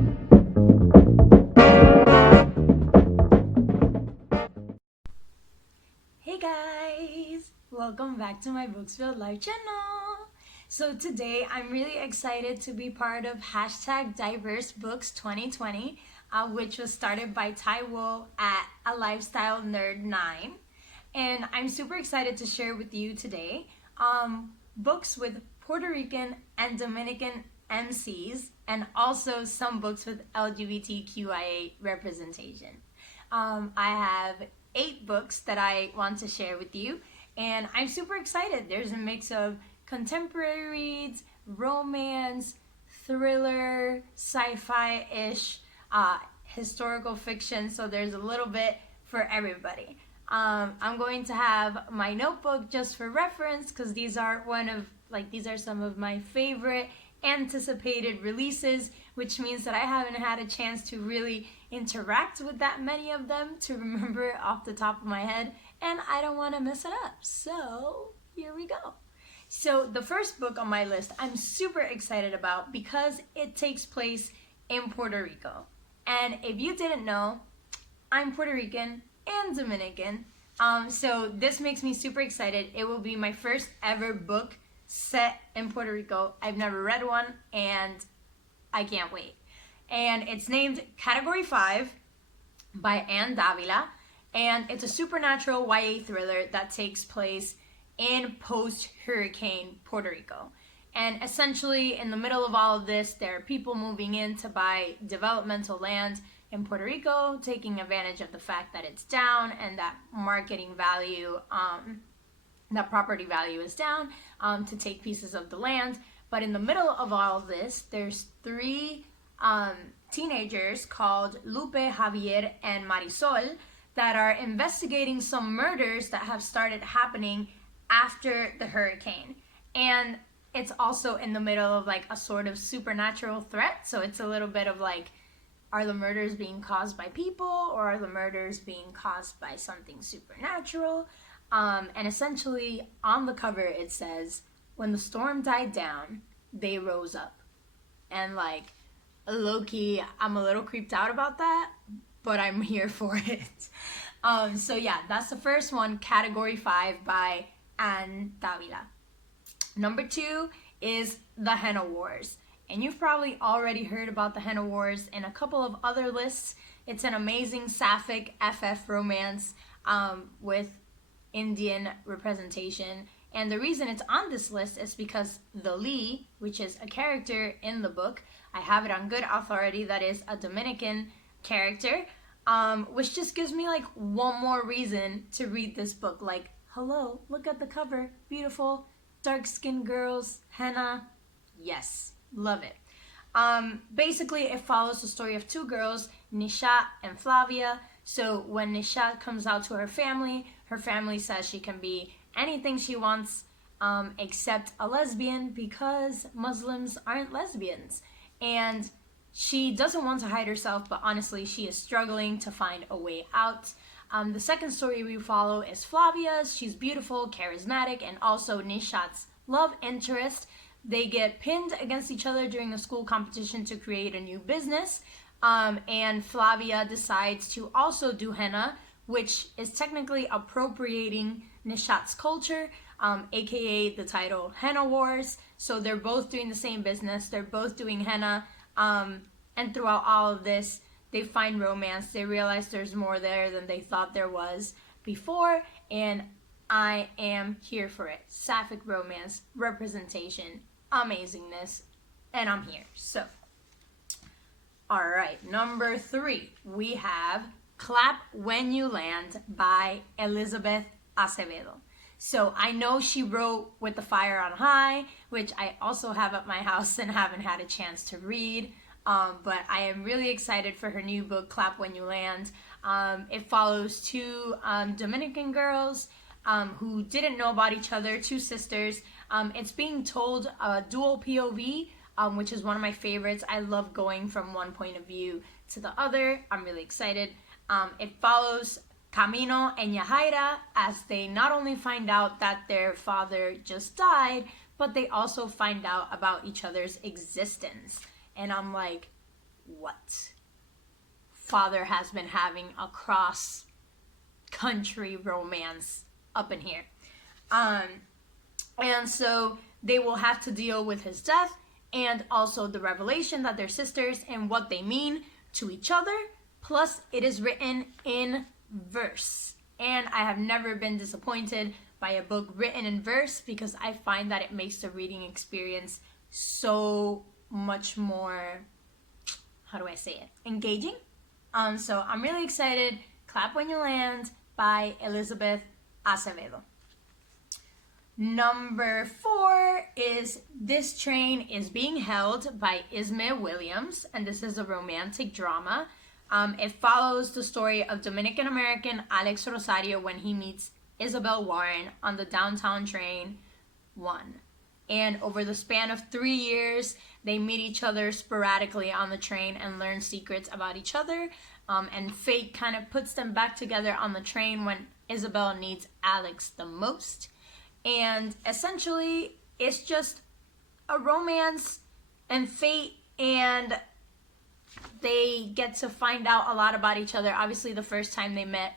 Hey guys! Welcome back to my Booksfield Live channel! So today I'm really excited to be part of hashtag Diverse Books 2020, which was started by Taiwo at A Lifestyle Nerd 9. And I'm super excited to share with you today books with Puerto Rican and Dominican MCs, and also some books with LGBTQIA representation. I have 8 books that I want to share with you, and I'm super excited. There's a mix of contemporary reads, romance, thriller, sci-fi-ish, historical fiction, so there's a little bit for everybody. I'm going to have my notebook just for reference because these are some of my favorite anticipated releases, which means that I haven't had a chance to really interact with that many of them to remember off the top of my head, and I don't want to mess it up. So here we go. So the first book on my list I'm super excited about because it takes place in Puerto Rico. And if you didn't know, I'm Puerto Rican and Dominican. So this makes me super excited. It will be my first ever book set in Puerto Rico. I've never read one and I can't wait. And it's named Category 5 by Avila, and it's a supernatural YA thriller that takes place in post-hurricane Puerto Rico. And essentially in the middle of all of this, there are people moving in to buy developmental land in Puerto Rico, taking advantage of the fact that it's down and that marketing value, that property value is down, to take pieces of the land. But in the middle of all of this, there's 3 teenagers called Lupe, Javier, and Marisol that are investigating some murders that have started happening after the hurricane. And it's also in the middle of like a sort of supernatural threat, so it's a little bit of like, are the murders being caused by people, or are the murders being caused by something supernatural? And essentially on the cover it says, when the storm died down, they rose up. And like, low-key, I'm a little creeped out about that, but I'm here for it. So yeah, that's the first one, Category 5 by Avila. Number 2 is The Henna Wars. And you've probably already heard about The Henna Wars in a couple of other lists. It's an amazing sapphic FF romance with Indian representation. And the reason it's on this list is because the Lee, which is a character in the book, I have it on good authority, that is a Dominican character, which just gives me like one more reason to read this book. Like, hello, look at the cover, beautiful, dark-skinned girls, henna, yes, love it. Basically, it follows the story of 2 girls, Nishat and Flavia. So when Nishat comes out to her family says she can be anything she wants except a lesbian because Muslims aren't lesbians. And she doesn't want to hide herself, but honestly, she is struggling to find a way out. The second story we follow is Flavia's. She's beautiful, charismatic, and also Nishat's love interest. They get pinned against each other during a school competition to create a new business. And Flavia decides to also do henna, which is technically appropriating Nishat's culture, aka the title Henna Wars. So they're both doing the same business, they're both doing henna, and throughout all of this, they find romance. They realize there's more there than they thought there was before, and I am here for it. Sapphic romance, representation, amazingness, and I'm here. So, alright, number 3, we have Clap When You Land by Elizabeth Acevedo. So I know she wrote With the Fire on High, which I also have at my house and haven't had a chance to read. But I am really excited for her new book, Clap When You Land. It follows 2 Dominican girls who didn't know about each other, 2 sisters. It's being told dual POV, which is one of my favorites. I love going from one point of view to the other. I'm really excited. It follows Camino and Yahaira as they not only find out that their father just died, but they also find out about each other's existence. And I'm like, what father has been having a cross country romance up in here. And so they will have to deal with his death and also the revelation that they're sisters and what they mean to each other. Plus, it is written in verse. And I have never been disappointed by a book written in verse because I find that it makes the reading experience so much more, how do I say it, engaging. So I'm really excited. Clap When You Land by Elizabeth Acevedo. Number 4 is This Train is Being Held by Isme Williams, and this is a romantic drama. It follows the story of Dominican American Alex Rosario when he meets Isabel Warren on the downtown train 1. And over the span of 3 years, they meet each other sporadically on the train and learn secrets about each other. And fate kind of puts them back together on the train when Isabel needs Alex the most. And essentially, it's just a romance and fate, and they get to find out a lot about each other. Obviously, the first time they met,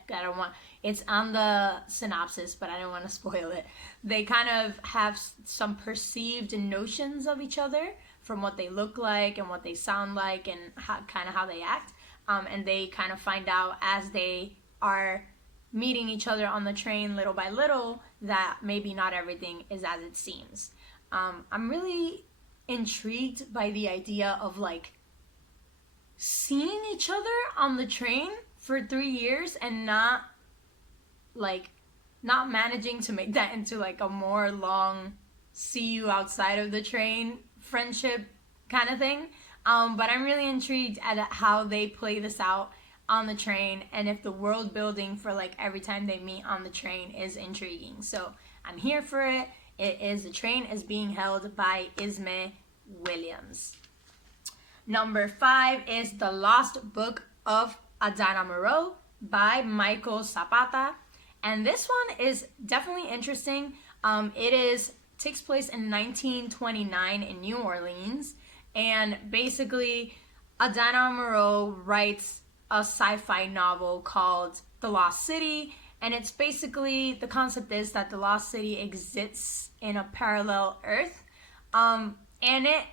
it's on the synopsis, but I don't want to spoil it. They kind of have some perceived notions of each other from what they look like and what they sound like and how they act. And they kind of find out as they are meeting each other on the train little by little that maybe not everything is as it seems. I'm really intrigued by the idea of like seeing each other on the train for 3 years and not managing to make that into like a more long see you outside of the train friendship kind of thing. But I'm really intrigued at how they play this out on the train and if the world building for like every time they meet on the train is intriguing. So I'm here for it. The Train is Being Held by Isme Williams. Number 5 is The Lost Book of Adana Moreau by Michael Zapata. And this one is definitely interesting. It takes place in 1929 in New Orleans. And basically, Adana Moreau writes a sci-fi novel called The Lost City. And it's basically, the concept is that the Lost City exists in a parallel Earth. And it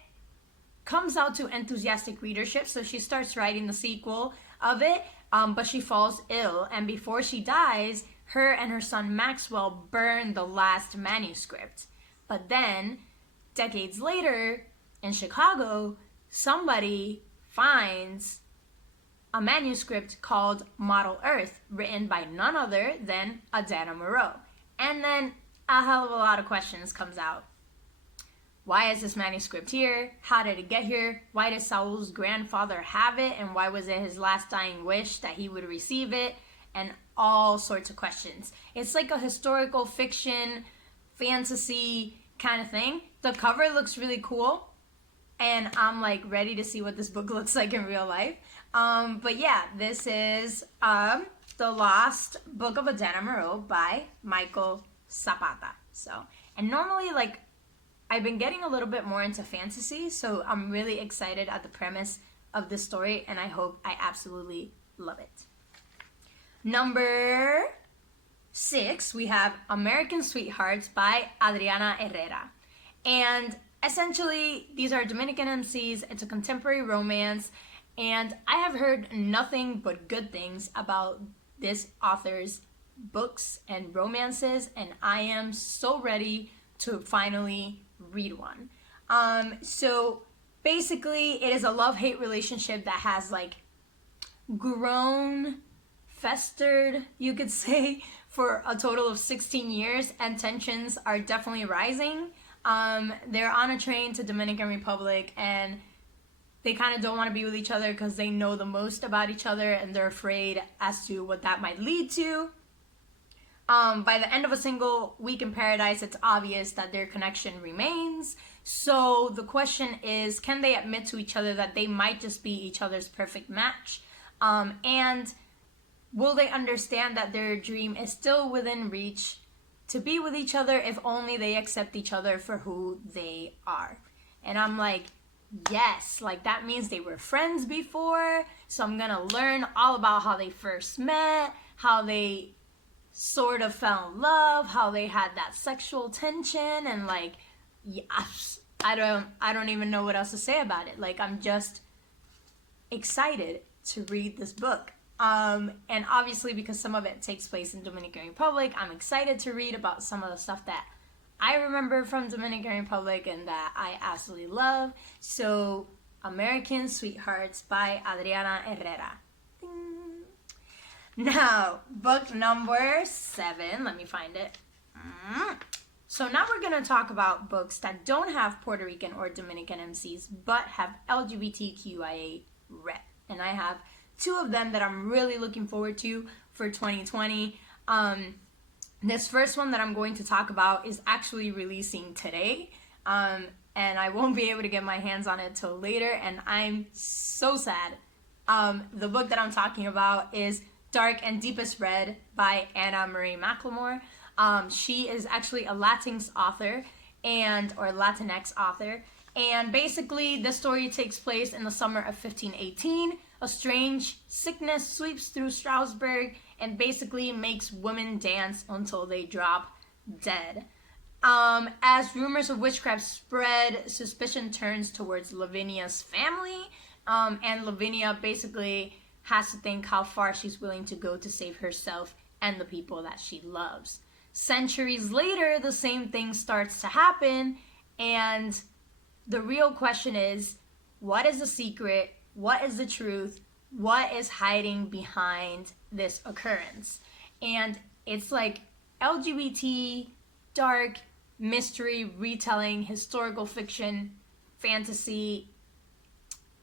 comes out to enthusiastic readership. So she starts writing the sequel of it, but she falls ill. And before she dies, her and her son Maxwell burn the last manuscript. But then, decades later, in Chicago, somebody finds a manuscript called Model Earth, written by none other than Adana Moreau. And then a hell of a lot of questions comes out. Why is this manuscript here? How did it get here? Why did Saul's grandfather have it? And why was it his last dying wish that he would receive it? And all sorts of questions. It's like a historical fiction, fantasy kind of thing. The cover looks really cool. And I'm like ready to see what this book looks like in real life. But yeah, this is The Lost Book of Adana Moreau by Michael Zapata. And normally I've been getting a little bit more into fantasy, so I'm really excited at the premise of this story, and I hope I absolutely love it. Number 6, we have American Sweethearts by Adriana Herrera. And essentially, these are Dominican MCs. It's a contemporary romance, and I have heard nothing but good things about this author's books and romances, and I am so ready to finally read one. So basically, it is a love-hate relationship that has grown, festered, you could say, for a total of 16 years, and tensions are definitely rising. They're on a train to Dominican Republic, and they kind of don't want to be with each other because they know the most about each other, and they're afraid as to what that might lead to. By the end of a single week in paradise, it's obvious that their connection remains. So the question is, can they admit to each other that they might just be each other's perfect match? And will they understand that their dream is still within reach to be with each other if only they accept each other for who they are? And I'm like, yes, like that means they were friends before. So I'm gonna learn all about how they first met, how they sort of fell in love, how they had that sexual tension, and like, yes, I don't even know what else to say about it. Like, I'm just excited to read this book. And obviously, because some of it takes place in Dominican Republic, I'm excited to read about some of the stuff that I remember from Dominican Republic and that I absolutely love. So, American Sweethearts by Adriana Herrera. Ding. Now, book number 7. Let me find it. So now we're going to talk about books that don't have Puerto Rican or Dominican MCs, but have LGBTQIA Rep. And I have 2 of them that I'm really looking forward to for 2020. This first one that I'm going to talk about is actually releasing today. And I won't be able to get my hands on it till later, and I'm so sad. The book that I'm talking about is Dark and Deepest Red by Anna Marie McLemore. She is actually a Latinx author or Latinx author. And basically, this story takes place in the summer of 1518. A strange sickness sweeps through Strasbourg and basically makes women dance until they drop dead. As rumors of witchcraft spread, suspicion turns towards Lavinia's family. And Lavinia basically has to think how far she's willing to go to save herself and the people that she loves. Centuries later, the same thing starts to happen, and the real question is, what is the secret? What is the truth? What is hiding behind this occurrence? And it's like LGBT, dark, mystery, retelling, historical fiction, fantasy.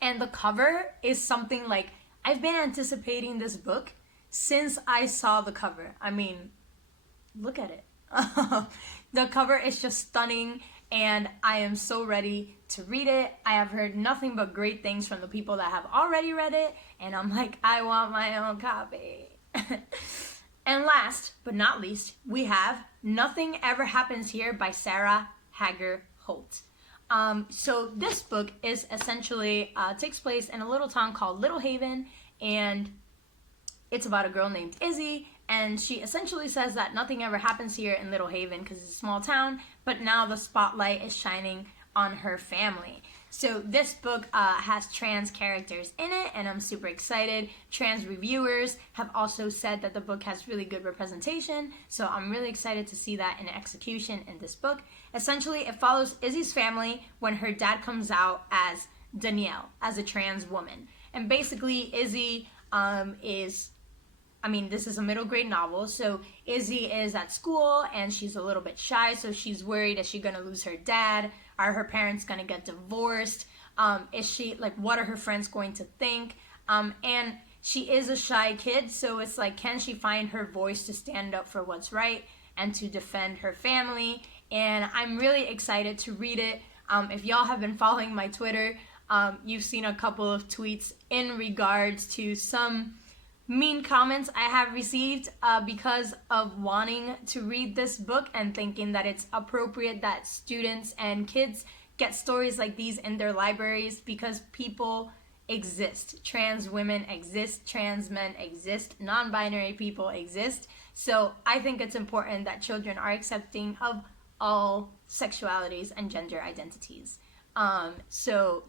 And the cover is something like, I've been anticipating this book since I saw the cover. I mean, look at it. The cover is just stunning, and I am so ready to read it. I have heard nothing but great things from the people that have already read it, and I'm like, I want my own copy. And last but not least, we have Nothing Ever Happens Here by Sarah Hager Holt. So this book is essentially takes place in a little town called Little Haven, and it's about a girl named Izzy, and she essentially says that nothing ever happens here in Little Haven because it's a small town, but now the spotlight is shining on her family. So this book has trans characters in it, and I'm super excited. Trans reviewers have also said that the book has really good representation, so I'm really excited to see that in execution in this book. Essentially, it follows Izzy's family when her dad comes out as Danielle, as a trans woman. And basically, Izzy this is a middle grade novel, so Izzy is at school and she's a little bit shy, so she's worried, is she gonna lose her dad? Are her parents gonna get divorced? What are her friends going to think? And she is a shy kid, so it's like, can she find her voice to stand up for what's right and to defend her family? And I'm really excited to read it. If y'all have been following my Twitter, you've seen a couple of tweets in regards to some mean comments I have received because of wanting to read this book and thinking that it's appropriate that students and kids get stories like these in their libraries, because people exist. Trans women exist, trans men exist, non-binary people exist. So I think it's important that children are accepting of all sexualities and gender identities. So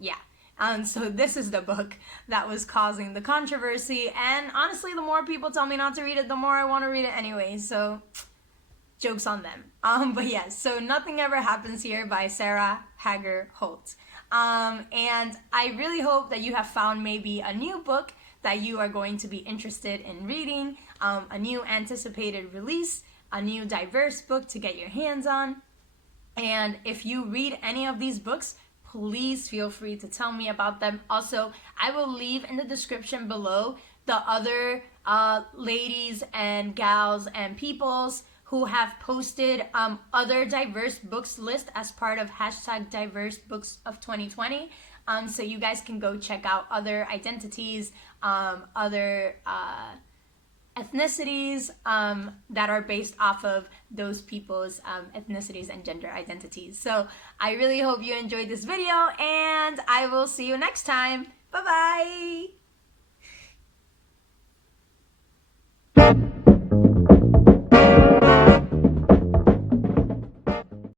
this is the book that was causing the controversy, and honestly, the more people tell me not to read it, the more I want to read it anyway, so joke's on them. So Nothing Ever Happens Here by Sarah Hager Holt. And I really hope that you have found maybe a new book that you are going to be interested in reading, a new anticipated release, a new diverse book to get your hands on. And if you read any of these books, please feel free to tell me about them. Also, I will leave in the description below the other ladies and gals and peoples who have posted other diverse books list as part of hashtag diverse books of 2020. So you guys can go check out other identities, other ethnicities that are based off of those people's ethnicities and gender identities. So I really hope you enjoyed this video, and I will see you next time. Bye bye.